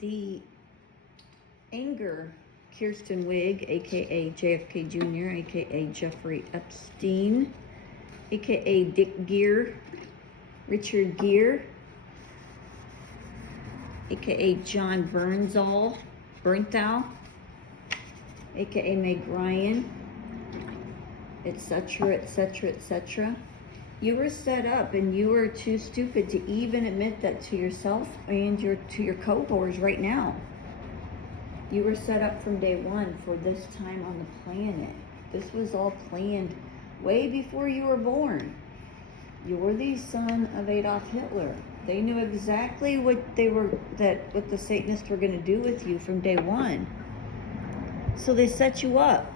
The anger Kirsten Wig, aka JFK Jr., aka Jeffrey Epstein, aka Dick Gere, Richard Gere, aka John Bernthal, aka Meg Ryan, etc., etc., etc. You were set up and you were too stupid to even admit that to yourself and to your cohorts right now. You were set up from day one for this time on the planet. This was all planned way before you were born. You were the son of Adolf Hitler. They knew exactly what what the Satanists were going to do with you from day one. So they set you up.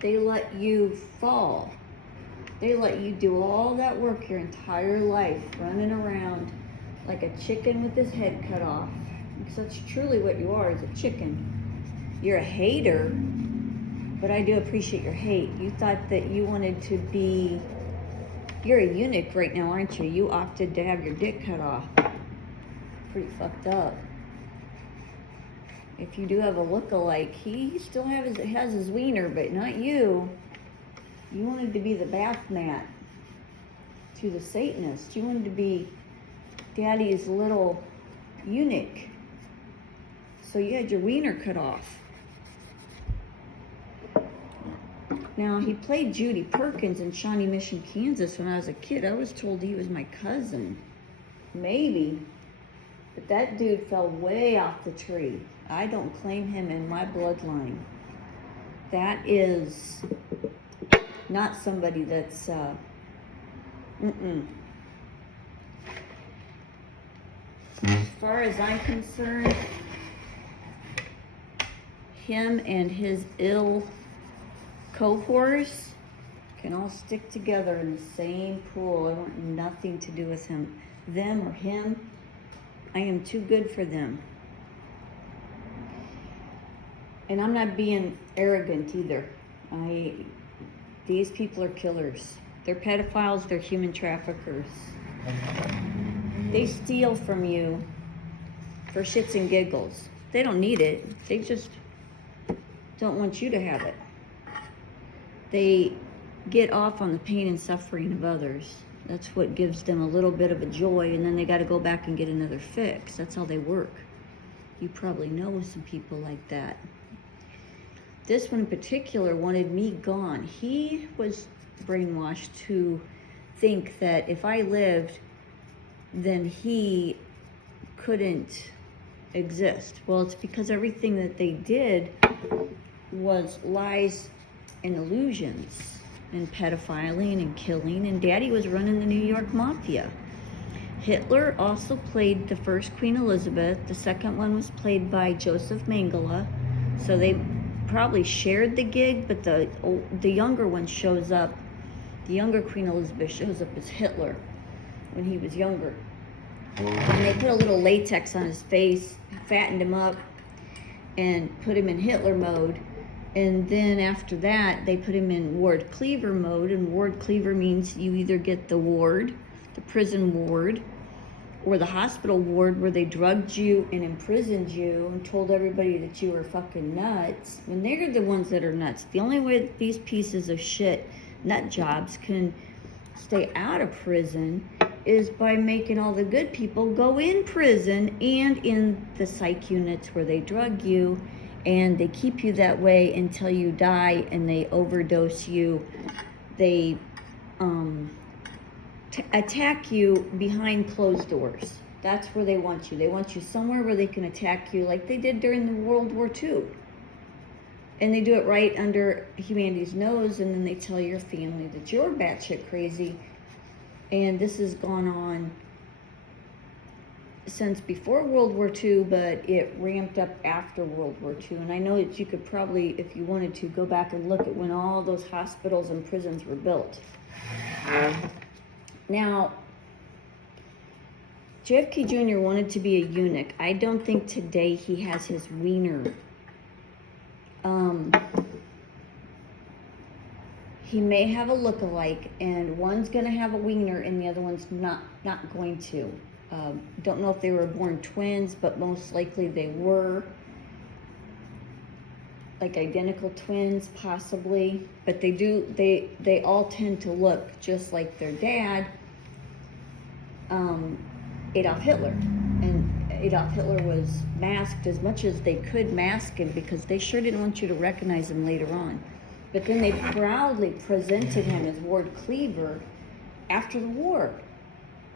They let you fall. They let you do all that work your entire life, running around like a chicken with his head cut off. Because that's truly what you are, is a chicken. You're a hater, but I do appreciate your hate. You thought that you wanted to be... You're a eunuch right now, aren't you? You opted to have your dick cut off. Pretty fucked up. If you do have a look-alike, he still has his wiener, but not you. You wanted to be the bath mat to the Satanists. You wanted to be Daddy's little eunuch. So you had your wiener cut off. Now, he played Judy Perkins in Shawnee Mission, Kansas when I was a kid. I was told he was my cousin. Maybe. But that dude fell way off the tree. I don't claim him in my bloodline. That is not somebody that's, As far as I'm concerned, him and his ill cohorts can all stick together in the same pool. I want nothing to do with them or him. I am too good for them. And I'm not being arrogant either. These people are killers. They're pedophiles, they're human traffickers. They steal from you for shits and giggles. They don't need it. They just don't want you to have it. They get off on the pain and suffering of others. That's what gives them a little bit of a joy, and then they got to go back and get another fix. That's how they work. You probably know some people like that. This one in particular wanted me gone. He was brainwashed to think that if I lived, then he couldn't exist. Well, it's because everything that they did was lies and illusions and pedophiling and killing, and Daddy was running the New York Mafia. Hitler also played the first Queen Elizabeth. The second one was played by Joseph Mengele. So they probably shared the gig, but the younger one shows up. The younger Queen Elizabeth shows up as Hitler when he was younger. And they put a little latex on his face, fattened him up, and put him in Hitler mode. And then after that, they put him in Ward Cleaver mode. And Ward Cleaver means you either get the ward, the prison ward, or the hospital ward where they drugged you and imprisoned you and told everybody that you were fucking nuts. When they're the ones that are nuts. The only way that these pieces of shit, nut jobs, can stay out of prison is by making all the good people go in prison and in the psych units where they drug you, and they keep you that way until you die, and they overdose you. They attack you behind closed doors. That's where they want you. They want you somewhere where they can attack you like they did during the World War II. And they do it right under humanity's nose, and then they tell your family that you're batshit crazy. And this has gone on since before World War II, but it ramped up after World War II. And I know that you could probably, if you wanted to, go back and look at when all those hospitals and prisons were built. Now, JFK Jr. wanted to be a eunuch. I don't think today he has his wiener. He may have a look-alike, and one's going to have a wiener and the other one's not going to. Don't know if they were born twins, but most likely they were. Like identical twins, possibly. But they all tend to look just like their dad, Adolf Hitler. And Adolf Hitler was masked as much as they could mask him because they sure didn't want you to recognize him later on. But then they proudly presented him as Ward Cleaver after the war,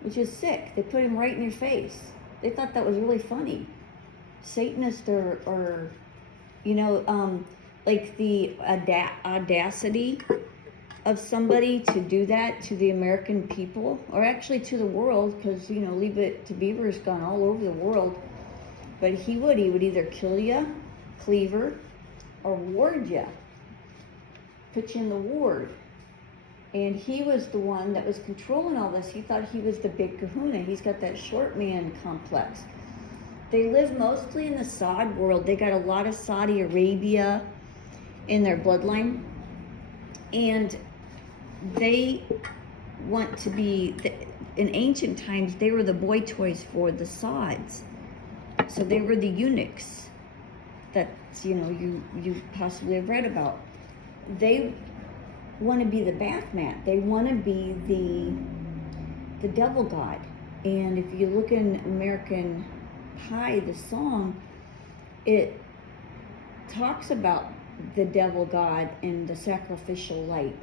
which is sick. They put him right in your face. They thought that was really funny. Satanists are like the audacity of somebody to do that to the American people, or actually to the world, because, Leave It to Beaver's gone all over the world. But he would either kill you, Cleaver, or ward you, put you in the ward. And he was the one that was controlling all this. He thought he was the big kahuna. He's got that short man complex. They live mostly in the Saud world. They got a lot of Saudi Arabia in their bloodline. And they want to be, in ancient times, they were the boy toys for the Sauds. So they were the eunuchs that, you possibly have read about. They want to be the bath mat. They want to be the devil god. And if you look in American Pie, the song, it talks about the devil god and the sacrificial light.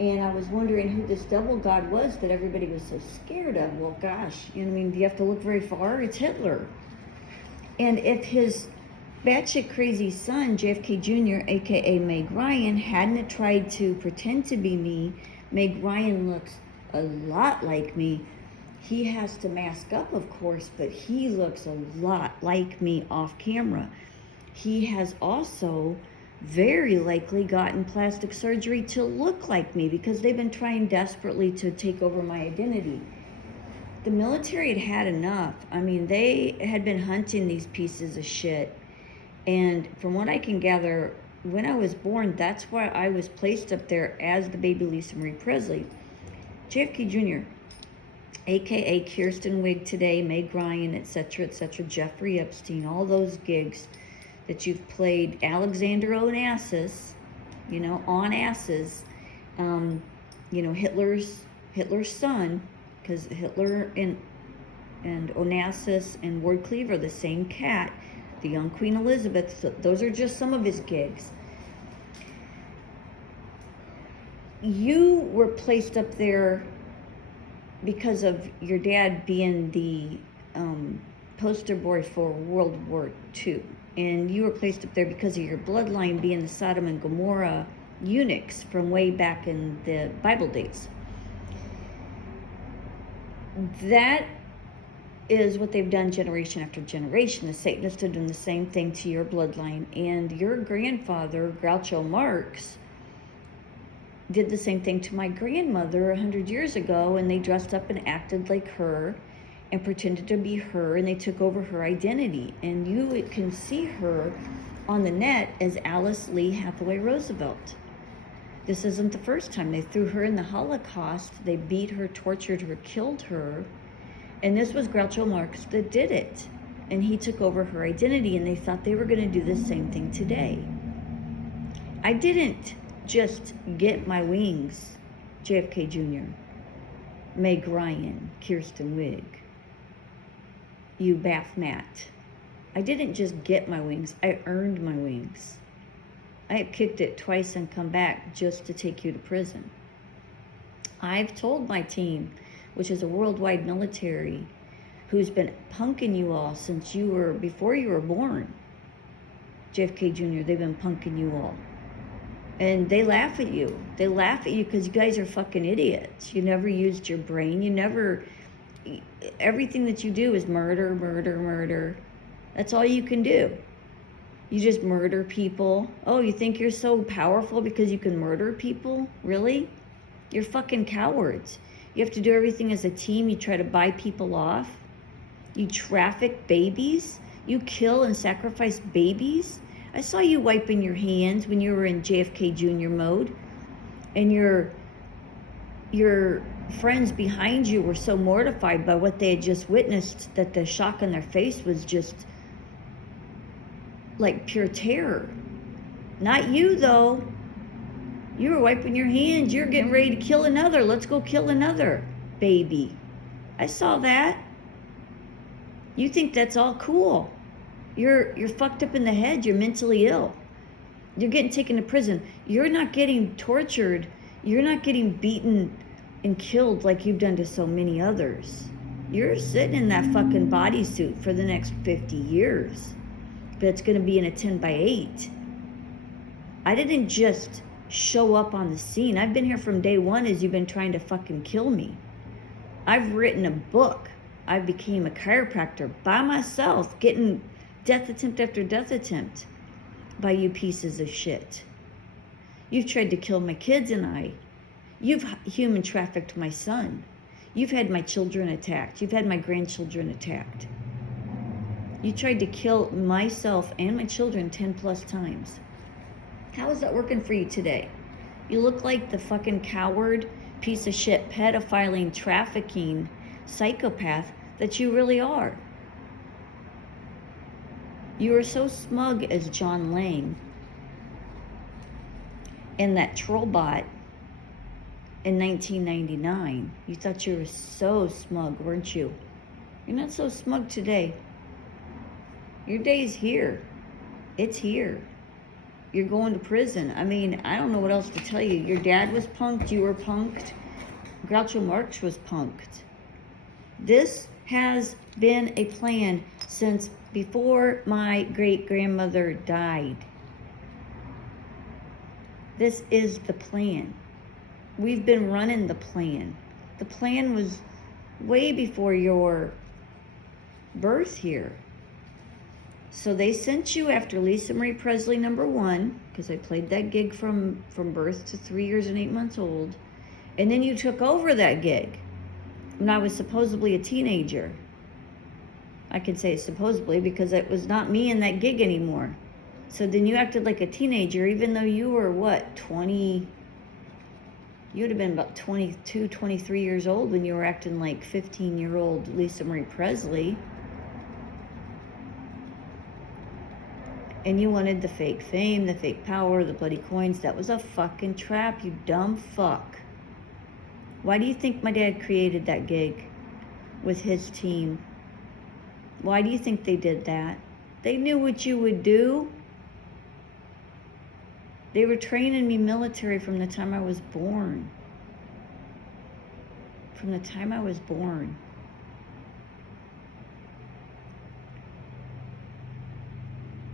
And I was wondering who this devil god was that everybody was so scared of. Well, gosh, do you have to look very far? It's Hitler. And if his batshit crazy son, JFK Jr., aka Meg Ryan, hadn't tried to pretend to be me, Meg Ryan looks a lot like me. He has to mask up, of course, but he looks a lot like me off camera. He has also very likely gotten plastic surgery to look like me because they've been trying desperately to take over my identity. The military had enough. They had been hunting these pieces of shit. And from what I can gather, when I was born, that's why I was placed up there as the baby Lisa Marie Presley. JFK Jr., aka Kirsten Wiig today, Meg Ryan, etc., Jeffrey Epstein, all those gigs that you've played, Alexander Onassis, Onassis, Hitler's son, because Hitler and Onassis and Ward Cleaver are the same cat, the young Queen Elizabeth. So those are just some of his gigs. You were placed up there because of your dad being the poster boy for World War II. And you were placed up there because of your bloodline being the Sodom and Gomorrah eunuchs from way back in the Bible days. That is what they've done generation after generation. The Satanists are doing the same thing to your bloodline. And your grandfather, Groucho Marx, did the same thing to my grandmother 100 years ago, and they dressed up and acted like her and pretended to be her, and they took over her identity. And you can see her on the net as Alice Lee Hathaway Roosevelt. This isn't the first time. They threw her in the Holocaust. They beat her, tortured her, killed her. And this was Groucho Marx that did it. And he took over her identity, and they thought they were going to do the same thing today. I didn't just get my wings, JFK Jr., Meg Ryan, Kirsten Wiig, you bath mat. I didn't just get my wings, I earned my wings. I have kicked it twice and come back just to take you to prison. I've told my team, which is a worldwide military, who's been punking you all since before you were born, JFK Jr., they've been punking you all. And they laugh at you. They laugh at you because you guys are fucking idiots. You never used your brain. Everything that you do is murder, murder, murder. That's all you can do. You just murder people. Oh, you think you're so powerful because you can murder people? Really? You're fucking cowards. You have to do everything as a team. You try to buy people off. You traffic babies. You kill and sacrifice babies. I saw you wiping your hands when you were in JFK Jr. mode. And you're friends behind you were so mortified by what they had just witnessed that the shock on their face was just like pure terror. Not you, though. You were wiping your hands. You're getting ready to kill another. Let's go kill another baby. I saw that. You think that's all cool. You're fucked up in the head. You're mentally ill. You're getting taken to prison. You're not getting tortured. You're not getting beaten and killed like you've done to so many others. You're sitting in that fucking bodysuit for the next 50 years. But it's going to be in a 10x8. I didn't just show up on the scene. I've been here from day one as you've been trying to fucking kill me. I've written a book. I became a chiropractor by myself, getting death attempt after death attempt by you pieces of shit. You've tried to kill my kids and I. You've human trafficked my son. You've had my children attacked. You've had my grandchildren attacked. You tried to kill myself and my children 10 plus times. How is that working for you today? You look like the fucking coward, piece of shit, pedophiling, trafficking, psychopath that you really are. You were so smug as John Lang and that Trollbot in 1999. You thought you were so smug, weren't you? You're not so smug today. Your day's here. It's here. You're going to prison. I mean, I don't know what else to tell you. Your dad was punked. You were punked. Groucho Marx was punked. This has been a plan since before my great-grandmother died. This is the plan. We've been running the plan. The plan was way before your birth here. So they sent you after Lisa Marie Presley #1, because I played that gig from birth to 3 years and 8 months old. And then you took over that gig when I was supposedly a teenager. I can say supposedly because it was not me in that gig anymore. So then you acted like a teenager, even though you were, what, 20... You would have been about 22, 23 years old when you were acting like 15-year-old Lisa Marie Presley. And you wanted the fake fame, the fake power, the bloody coins. That was a fucking trap, you dumb fuck. Why do you think my dad created that gig with his team? Why do you think they did that? They knew what you would do. They were training me military from the time I was born. From the time I was born.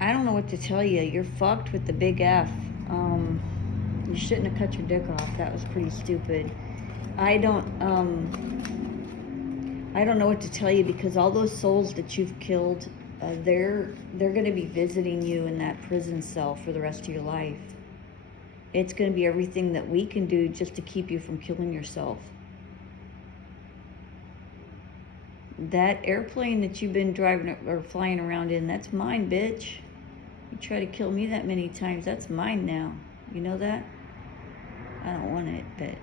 I don't know what to tell you. You're fucked with the big F. You shouldn't have cut your dick off. That was pretty stupid. I don't know what to tell you, because all those souls that you've killed, they're going to be visiting you in that prison cell for the rest of your life. It's going to be everything that we can do just to keep you from killing yourself. That airplane that you've been driving or flying around in, that's mine, bitch. You try to kill me that many times, that's mine now. You know that? I don't want it, but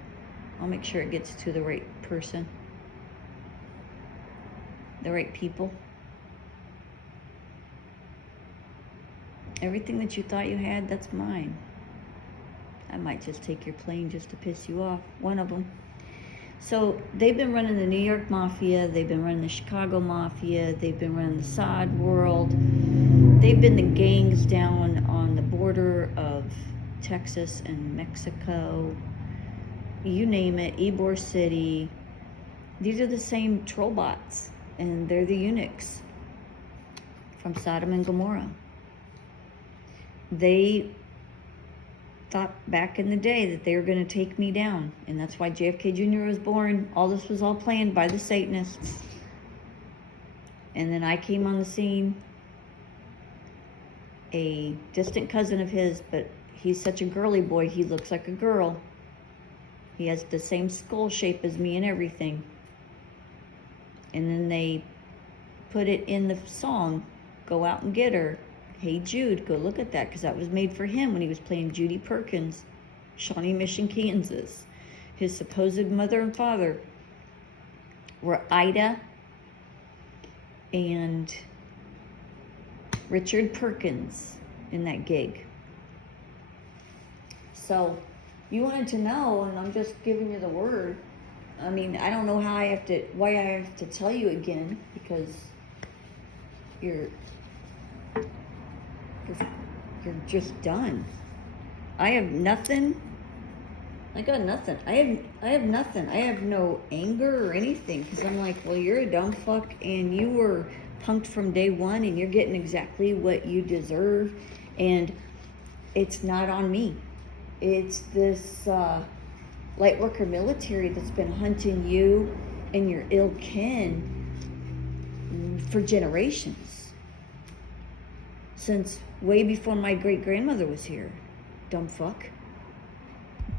I'll make sure it gets to the right person. The right people. Everything that you thought you had, that's mine. I might just take your plane just to piss you off. One of them. So they've been running the New York Mafia. They've been running the Chicago Mafia. They've been running the Sod World. They've been the gangs down on the border of Texas and Mexico. You name it. Ybor City. These are the same troll bots. And they're the eunuchs from Sodom and Gomorrah. They thought back in the day that they were going to take me down. And that's why JFK Jr. was born. All this was all planned by the Satanists. And then I came on the scene. A distant cousin of his, but he's such a girly boy, he looks like a girl. He has the same skull shape as me and everything. And then they put it in the song, Go Out and Get Her. Hey Jude, go look at that, because that was made for him when he was playing Judy Perkins, Shawnee Mission, Kansas. his supposed mother and father, were Ida and Richard Perkins in that gig. So you wanted to know, and I'm just giving you the word. I mean, I don't know why I have to tell you again, because you're just done. I have nothing. I got nothing. I have nothing. I have no anger or anything, because I'm like, well, you're a dumb fuck, and you were punked from day one, and you're getting exactly what you deserve, and it's not on me. It's this light worker military that's been hunting you and your ill kin for generations, since way before my great grandmother was here. Dumb fuck.